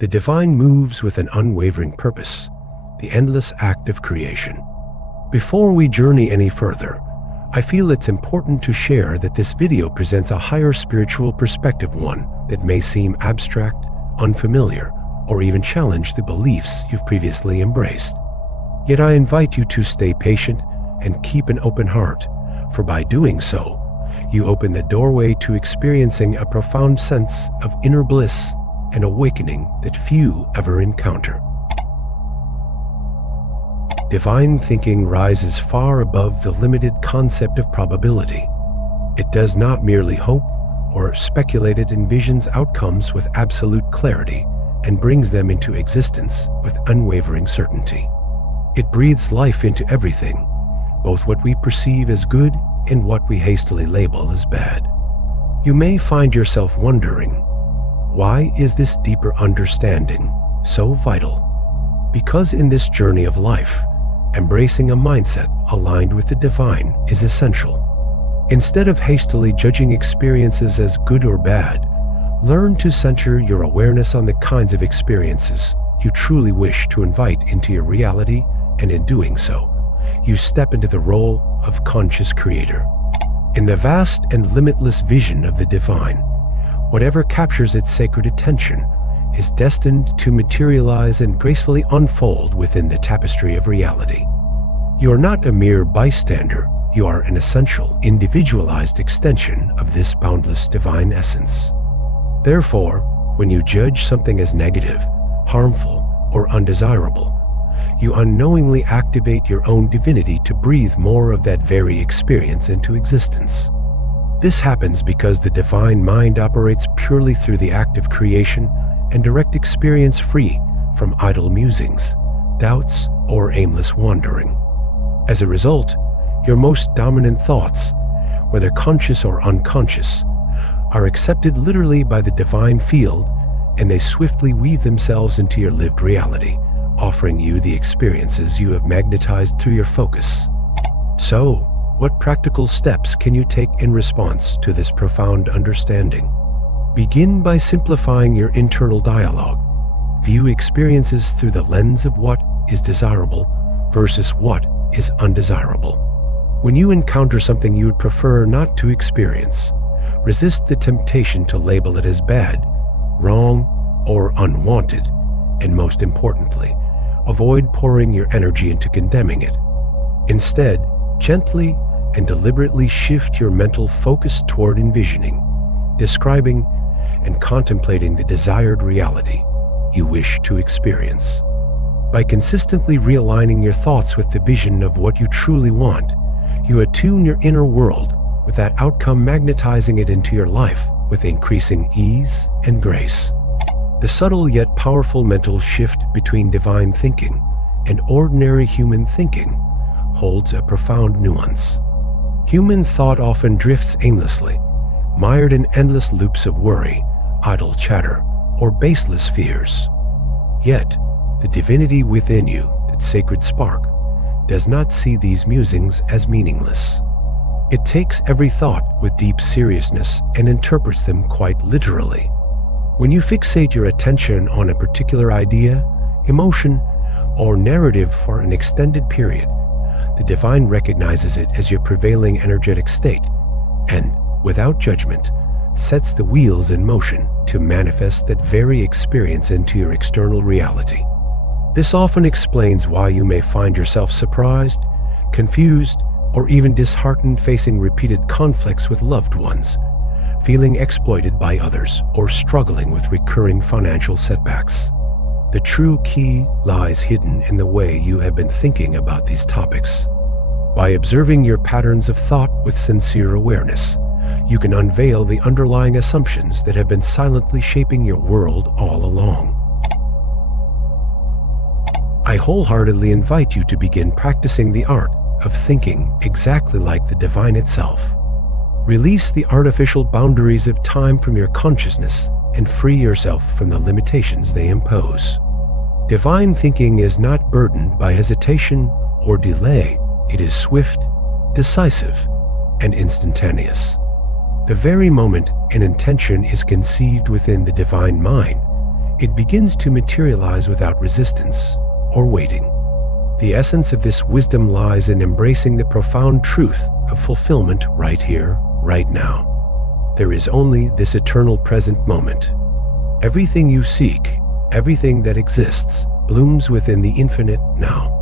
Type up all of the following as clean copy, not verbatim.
The divine moves with an unwavering purpose, the endless act of creation. Before we journey any further, I feel it's important to share that this video presents a higher spiritual perspective, one that may seem abstract, unfamiliar, or even challenge the beliefs you've previously embraced. Yet I invite you to stay patient and keep an open heart, for by doing so, you open the doorway to experiencing a profound sense of inner bliss and awakening that few ever encounter. Divine thinking rises far above the limited concept of probability. It does not merely hope or speculate, it envisions outcomes with absolute clarity and brings them into existence with unwavering certainty. It breathes life into everything, both what we perceive as good and what we hastily label as bad. You may find yourself wondering, why is this deeper understanding so vital? Because in this journey of life, embracing a mindset aligned with the divine is essential. Instead of hastily judging experiences as good or bad, learn to center your awareness on the kinds of experiences you truly wish to invite into your reality, and in doing so, you step into the role of conscious creator. In the vast and limitless vision of the divine, whatever captures its sacred attention is destined to materialize and gracefully unfold within the tapestry of reality. You are not a mere bystander, you are an essential, individualized extension of this boundless divine essence. Therefore, when you judge something as negative, harmful, or undesirable, you unknowingly activate your own divinity to breathe more of that very experience into existence. This happens because the divine mind operates purely through the act of creation and direct experience, free from idle musings, doubts, or aimless wandering. As a result, your most dominant thoughts, whether conscious or unconscious, are accepted literally by the divine field, and they swiftly weave themselves into your lived reality, offering you the experiences you have magnetized through your focus. So, what practical steps can you take in response to this profound understanding? Begin by simplifying your internal dialogue. View experiences through the lens of what is desirable versus what is undesirable. When you encounter something you would prefer not to experience, resist the temptation to label it as bad, wrong, or unwanted, and most importantly, avoid pouring your energy into condemning it. Instead, gently and deliberately shift your mental focus toward envisioning, describing, and contemplating the desired reality you wish to experience. By consistently realigning your thoughts with the vision of what you truly want, you attune your inner world, with that outcome magnetizing it into your life with increasing ease and grace. The subtle yet powerful mental shift between divine thinking and ordinary human thinking holds a profound nuance. Human thought often drifts aimlessly, mired in endless loops of worry, idle chatter, or baseless fears. Yet, the divinity within you, that sacred spark, does not see these musings as meaningless. It takes every thought with deep seriousness and interprets them quite literally. When you fixate your attention on a particular idea, emotion, or narrative for an extended period, the divine recognizes it as your prevailing energetic state and, without judgment, sets the wheels in motion to manifest that very experience into your external reality. This often explains why you may find yourself surprised, confused, or even disheartened facing repeated conflicts with loved ones, feeling exploited by others, or struggling with recurring financial setbacks. The true key lies hidden in the way you have been thinking about these topics. By observing your patterns of thought with sincere awareness, you can unveil the underlying assumptions that have been silently shaping your world all along. I wholeheartedly invite you to begin practicing the art of thinking exactly like the divine itself. Release the artificial boundaries of time from your consciousness and free yourself from the limitations they impose. Divine thinking is not burdened by hesitation or delay. It is swift, decisive, and instantaneous. The very moment an intention is conceived within the divine mind, it begins to materialize without resistance or waiting. The essence of this wisdom lies in embracing the profound truth of fulfillment right here, right now. There is only this eternal present moment. Everything you seek, everything that exists, blooms within the infinite now.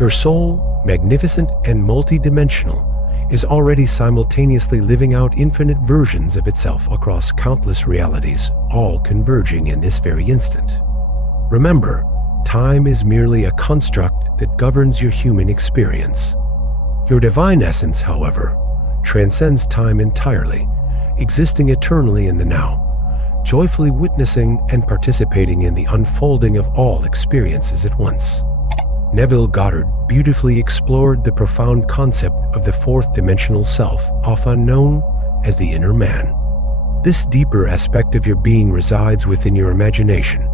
Your soul, magnificent and multidimensional, is already simultaneously living out infinite versions of itself across countless realities, all converging in this very instant. Remember, time is merely a construct that governs your human experience. Your divine essence, however, transcends time entirely, existing eternally in the now, joyfully witnessing and participating in the unfolding of all experiences at once. Neville Goddard beautifully explored the profound concept of the fourth dimensional self, often known as the inner man. This deeper aspect of your being resides within your imagination,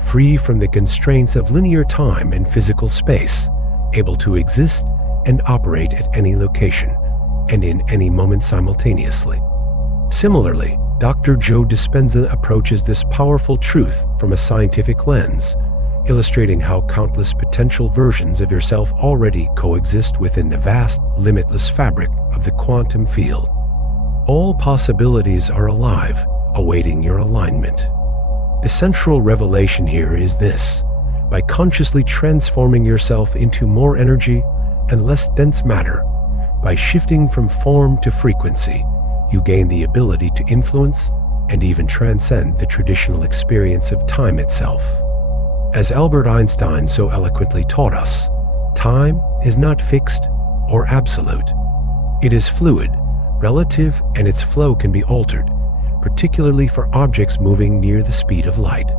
free from the constraints of linear time and physical space, able to exist and operate at any location and in any moment simultaneously. Similarly, Dr. Joe Dispenza approaches this powerful truth from a scientific lens, illustrating how countless potential versions of yourself already coexist within the vast, limitless fabric of the quantum field. All possibilities are alive, awaiting your alignment. The central revelation here is this: by consciously transforming yourself into more energy and less dense matter, by shifting from form to frequency, you gain the ability to influence and even transcend the traditional experience of time itself. As Albert Einstein so eloquently taught us, time is not fixed or absolute. It is fluid, relative, and its flow can be altered, particularly for objects moving near the speed of light.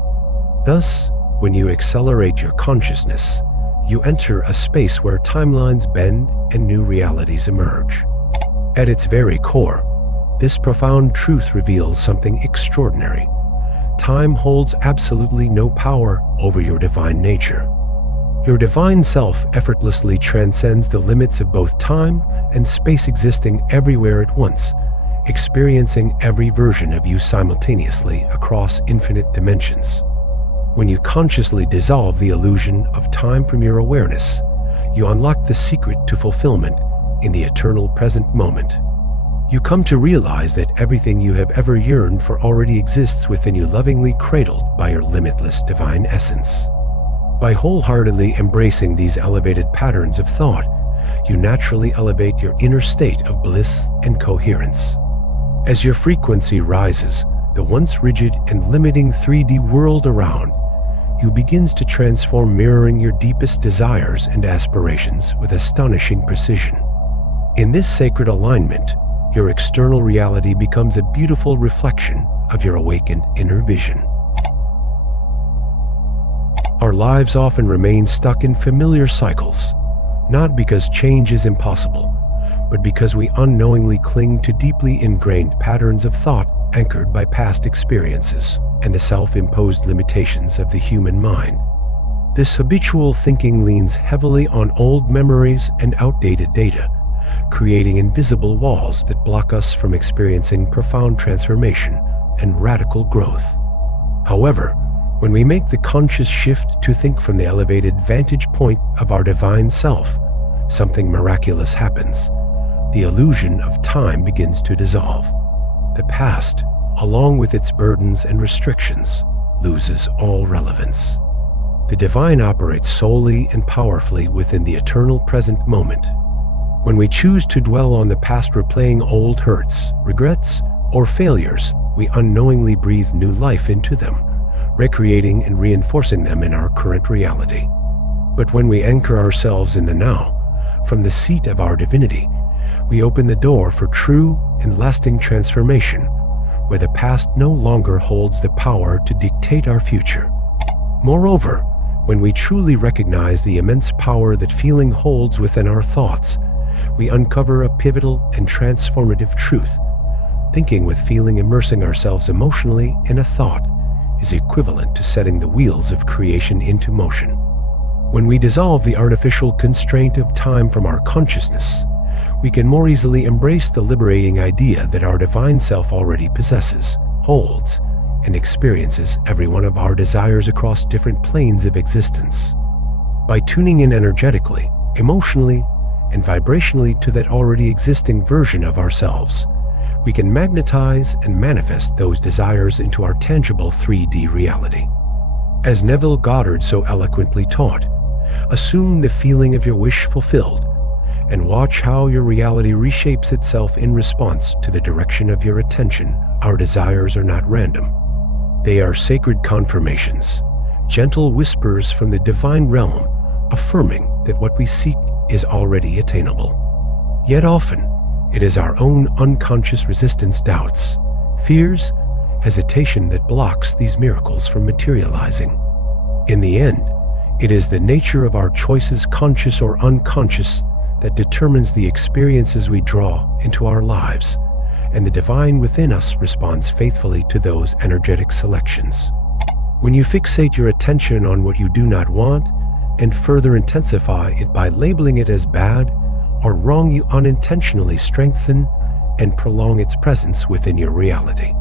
Thus, when you accelerate your consciousness, you enter a space where timelines bend and new realities emerge. At its very core, this profound truth reveals something extraordinary. Time holds absolutely no power over your divine nature. Your divine self effortlessly transcends the limits of both time and space, existing everywhere at once, experiencing every version of you simultaneously across infinite dimensions. When you consciously dissolve the illusion of time from your awareness, you unlock the secret to fulfillment in the eternal present moment. You come to realize that everything you have ever yearned for already exists within you, lovingly cradled by your limitless divine essence. By wholeheartedly embracing these elevated patterns of thought, you naturally elevate your inner state of bliss and coherence. As your frequency rises, the once rigid and limiting 3D world around you begins to transform, mirroring your deepest desires and aspirations with astonishing precision. In this sacred alignment, your external reality becomes a beautiful reflection of your awakened inner vision. Our lives often remain stuck in familiar cycles, not because change is impossible, but because we unknowingly cling to deeply ingrained patterns of thought anchored by past experiences and the self-imposed limitations of the human mind. This habitual thinking leans heavily on old memories and outdated data, creating invisible walls that block us from experiencing profound transformation and radical growth. However, when we make the conscious shift to think from the elevated vantage point of our divine self, something miraculous happens. The illusion of time begins to dissolve. The past, along with its burdens and restrictions, loses all relevance. The divine operates solely and powerfully within the eternal present moment. When we choose to dwell on the past, replaying old hurts, regrets, or failures, we unknowingly breathe new life into them, recreating and reinforcing them in our current reality. But when we anchor ourselves in the now, from the seat of our divinity, we open the door for true and lasting transformation, where the past no longer holds the power to dictate our future. Moreover, when we truly recognize the immense power that feeling holds within our thoughts, we uncover a pivotal and transformative truth. Thinking with feeling, immersing ourselves emotionally in a thought, is equivalent to setting the wheels of creation into motion. When we dissolve the artificial constraint of time from our consciousness, we can more easily embrace the liberating idea that our divine self already possesses, holds, and experiences every one of our desires across different planes of existence. By tuning in energetically, emotionally, and vibrationally to that already existing version of ourselves, we can magnetize and manifest those desires into our tangible 3D reality. As Neville Goddard so eloquently taught, assume the feeling of your wish fulfilled and watch how your reality reshapes itself in response to the direction of your attention. Our desires are not random. They are sacred confirmations, gentle whispers from the divine realm, affirming that what we seek is already attainable. Yet often, it is our own unconscious resistance, doubts, fears, hesitation that blocks these miracles from materializing. In the end, it is the nature of our choices, conscious or unconscious, that determines the experiences we draw into our lives, and the divine within us responds faithfully to those energetic selections. When you fixate your attention on what you do not want and further intensify it by labeling it as bad or wrong, you unintentionally strengthen and prolong its presence within your reality.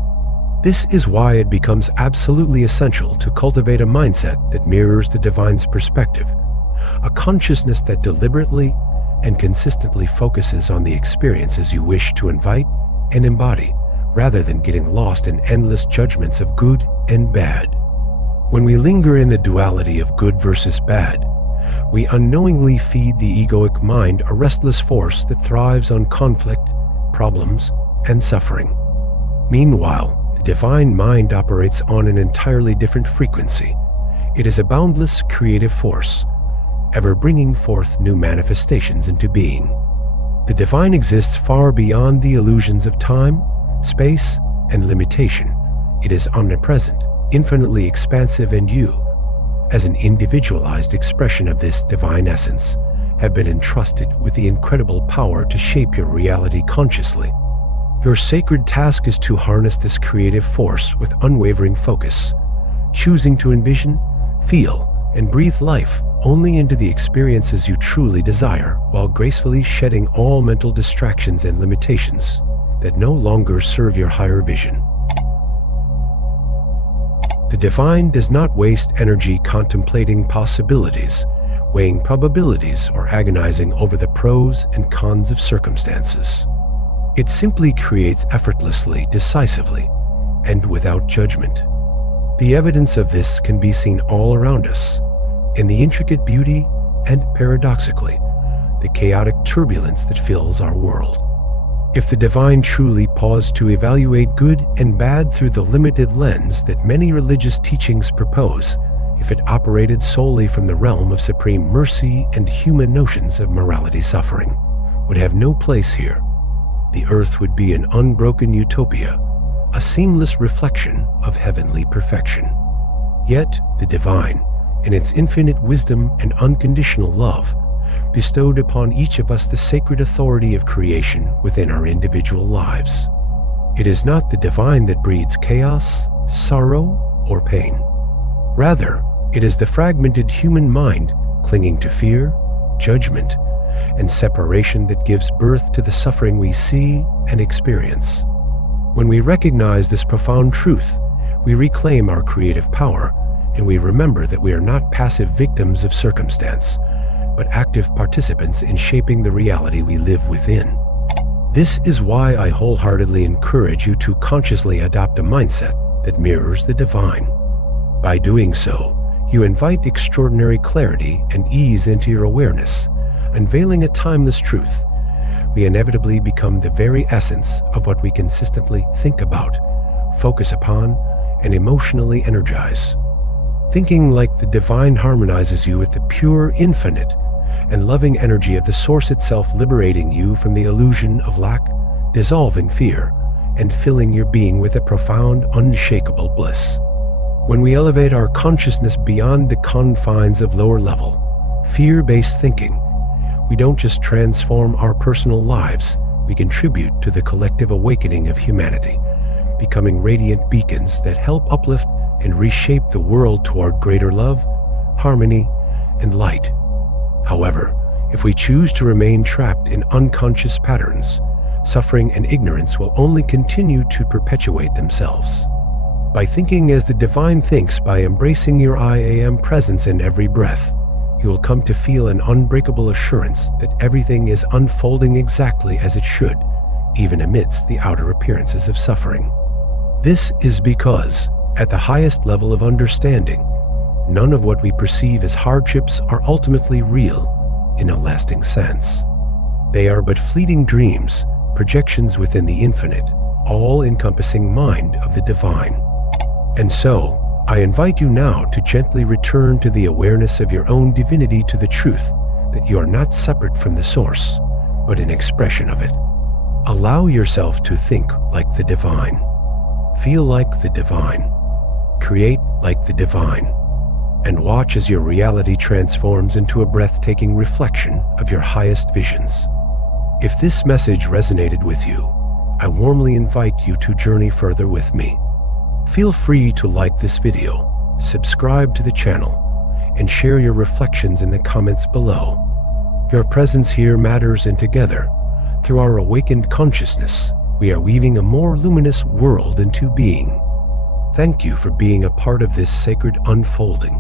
This is why it becomes absolutely essential to cultivate a mindset that mirrors the divine's perspective, a consciousness that deliberately and consistently focuses on the experiences you wish to invite and embody, rather than getting lost in endless judgments of good and bad. When we linger in the duality of good versus bad, we unknowingly feed the egoic mind a restless force that thrives on conflict, problems, and suffering. Meanwhile, the divine mind operates on an entirely different frequency. It is a boundless creative force, ever bringing forth new manifestations into being. The divine exists far beyond the illusions of time, space, and limitation. It is omnipresent, infinitely expansive, and you, as an individualized expression of this divine essence, have been entrusted with the incredible power to shape your reality consciously. Your sacred task is to harness this creative force with unwavering focus, choosing to envision, feel, and breathe life only into the experiences you truly desire, while gracefully shedding all mental distractions and limitations that no longer serve your higher vision. The divine does not waste energy contemplating possibilities, weighing probabilities, or agonizing over the pros and cons of circumstances. It simply creates effortlessly, decisively, and without judgment. The evidence of this can be seen all around us, in the intricate beauty and, paradoxically, the chaotic turbulence that fills our world. If the divine truly paused to evaluate good and bad through the limited lens that many religious teachings propose, if it operated solely from the realm of supreme mercy and human notions of morality, suffering would have no place here. The earth would be an unbroken utopia, a seamless reflection of heavenly perfection. Yet the divine, in its infinite wisdom and unconditional love, bestowed upon each of us the sacred authority of creation within our individual lives. It is not the divine that breeds chaos, sorrow, or pain. Rather, it is the fragmented human mind clinging to fear, judgment, and separation that gives birth to the suffering we see and experience. When we recognize this profound truth, we reclaim our creative power, and we remember that we are not passive victims of circumstance, but active participants in shaping the reality we live within. This is why I wholeheartedly encourage you to consciously adopt a mindset that mirrors the divine. By doing so, you invite extraordinary clarity and ease into your awareness, unveiling a timeless truth. We inevitably become the very essence of what we consistently think about, focus upon, and emotionally energize. Thinking like the divine harmonizes you with the pure, infinite, and loving energy of the source itself, liberating you from the illusion of lack, dissolving fear, and filling your being with a profound, unshakable bliss. When we elevate our consciousness beyond the confines of lower-level, fear-based thinking, we don't just transform our personal lives, we contribute to the collective awakening of humanity, becoming radiant beacons that help uplift and reshape the world toward greater love, harmony, and light. However, if we choose to remain trapped in unconscious patterns, suffering and ignorance will only continue to perpetuate themselves. By thinking as the divine thinks, by embracing your I am presence in every breath, you will come to feel an unbreakable assurance that everything is unfolding exactly as it should, even amidst the outer appearances of suffering. This is because, at the highest level of understanding, none of what we perceive as hardships are ultimately real in a lasting sense. They are but fleeting dreams, projections within the infinite, all-encompassing mind of the divine. And so, I invite you now to gently return to the awareness of your own divinity, to the truth that you are not separate from the source, but an expression of it. Allow yourself to think like the divine, feel like the divine, create like the divine, and watch as your reality transforms into a breathtaking reflection of your highest visions. If this message resonated with you, I warmly invite you to journey further with me. Feel free to like this video, subscribe to the channel, and share your reflections in the comments below. Your presence here matters, and together, through our awakened consciousness, we are weaving a more luminous world into being. Thank you for being a part of this sacred unfolding.